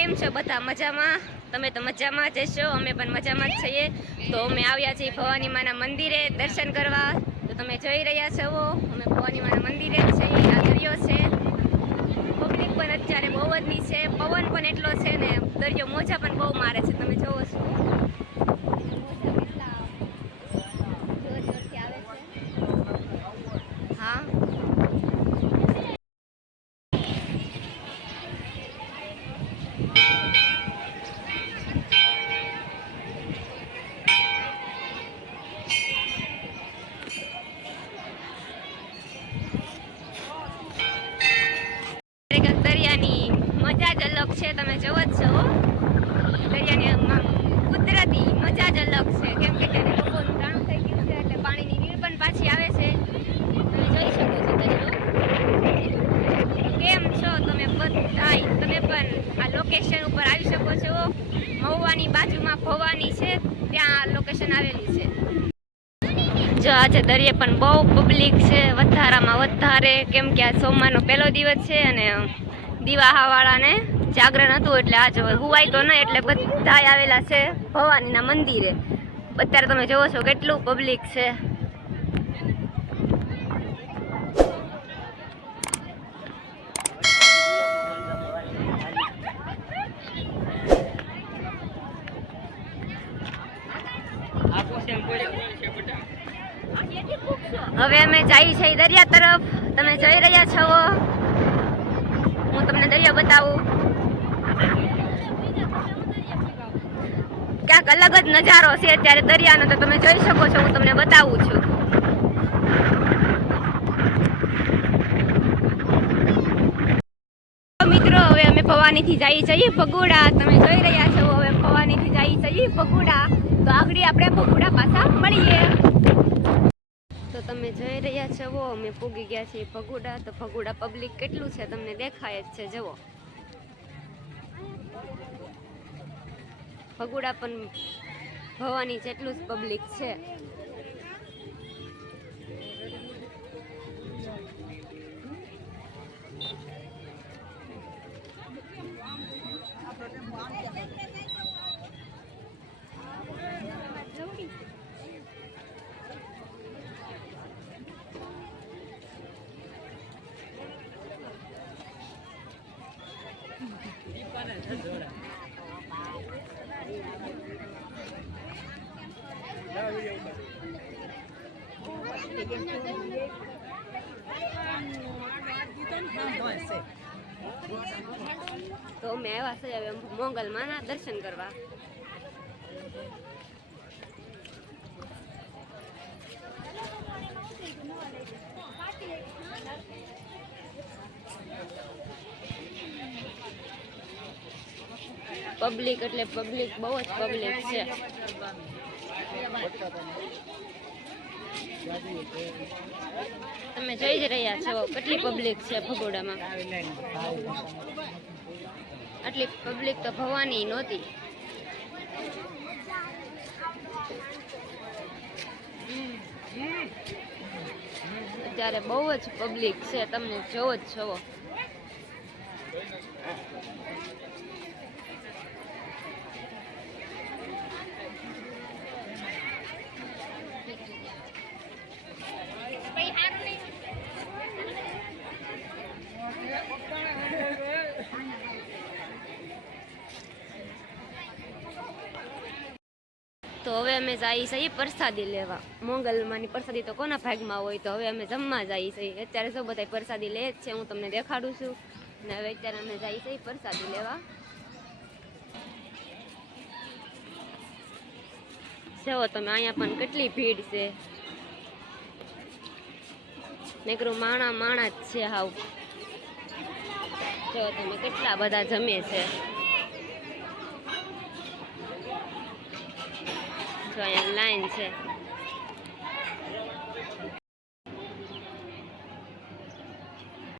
કેમ છો બધા? મજામાં? તમે તો મજામાં જ હશો, અમે પણ મજામાં જ છીએ. તો અમે આવ્યા છીએ ભવાની માના મંદિરે દર્શન કરવા. તો તમે જોઈ રહ્યા છો અમે ભવાની માના મંદિરે જ છીએ. આ દરિયો છે, પબ્લિક પણ અત્યારે બહુ જ ની છે, પવન પણ એટલો છે ને, દરિયો મોજા પણ બહુ મારે છે. તમે જોવો છો મોજા કેટલા જોર જોરથી આવે છે. હા, દરિયાની મજા જ અલગ છે. તમે જોવો જ છો દરિયાની કુદરતી મજા જ અલગ છે. કેમ કે ત્યારે લોકોનું ટાણું થઈ ગયું છે એટલે પાણીની વીર પણ પાછી આવે છે. તમે જોઈ શકો છો દરિયો. કેમ છો તમે બધાય? તમે પણ આ લોકેશન ઉપર આવી શકો છો. મહુવાની બાજુમાં ભવાની છે, ત્યાં લોકેશન આવેલી છે. જો આજે દરિયે પણ બહુ પબ્લિક છે, વધારામાં વધારે. કેમ કે આ સોમવારનો પહેલો દિવસ છે અને દિવાહાવાળાને જાગરણ હતું એટલે આજ હુવાય તો નહીં એટલે બધા આવેલા છે ભવાનીના મંદિરે. અત્યારે તમે જોવો છો કેટલું પબ્લિક છે. હવે અમે જઈએ છીએ દરિયા તરફ. તમે જોઈ રહ્યા છો, હું તમને દરિયો બતાવું. ક્યાંક અલગ જ નજારો છે અત્યારે દરિયાનો, તો તમે જોઈ શકો છો. હું તમને બતાવું છું. મિત્રો, હવે અમે ભવાનીથી જઈએ છીએ ભગોડા. તમે જોઈ રહ્યા છો હવે ભવાનીથી જઈએ છીએ ભગોડા. તો આગળ આપણે ભગોડા પાછા મળીએ. તો તમે જોઈ રહ્યા છો અમે પૂગી ગયા છીએ ભગોડા. તો ભગોડા પબ્લિક કેટલું છે તમને દેખાય જ છે. જુઓ, ભગોડા પણ ભવાની જેટલું જ પબ્લિક છે. તો અમે આવ્યા છે હવે મોગલમાના દર્શન કરવા. પબ્લિક એટલે પબ્લિક, બહુ જ પબ્લિક છે. તમે જોઈ જ રહ્યા છો કેટલી પબ્લિક છે ભગોડામાં. આટલી પબ્લિક તો ભવાની નહોતી. અત્યારે બહુ જ પબ્લિક છે, તમને જોવો જ છો. તો હવે અમે જઈએ છીએ પ્રસાદી લેવા. મોગલમાની પ્રસાદી તો કોના ભાગમાં હોય. તો હવે અમે જમવા જઈએ છીએ. અત્યારે સૌ બધા પ્રસાદી લે જ છે, હું તમને દેખાડું છું. ને હવે અત્યારે અમે જઈએ છીએ પ્રસાદી લેવા. જો તમે અહીંયા પણ કેટલી ભીડ છે. નીકળું માણા જ છે હાવ. જો તમે કેટલા બધા જમે છે. જો અહીંયા લાઈન છે.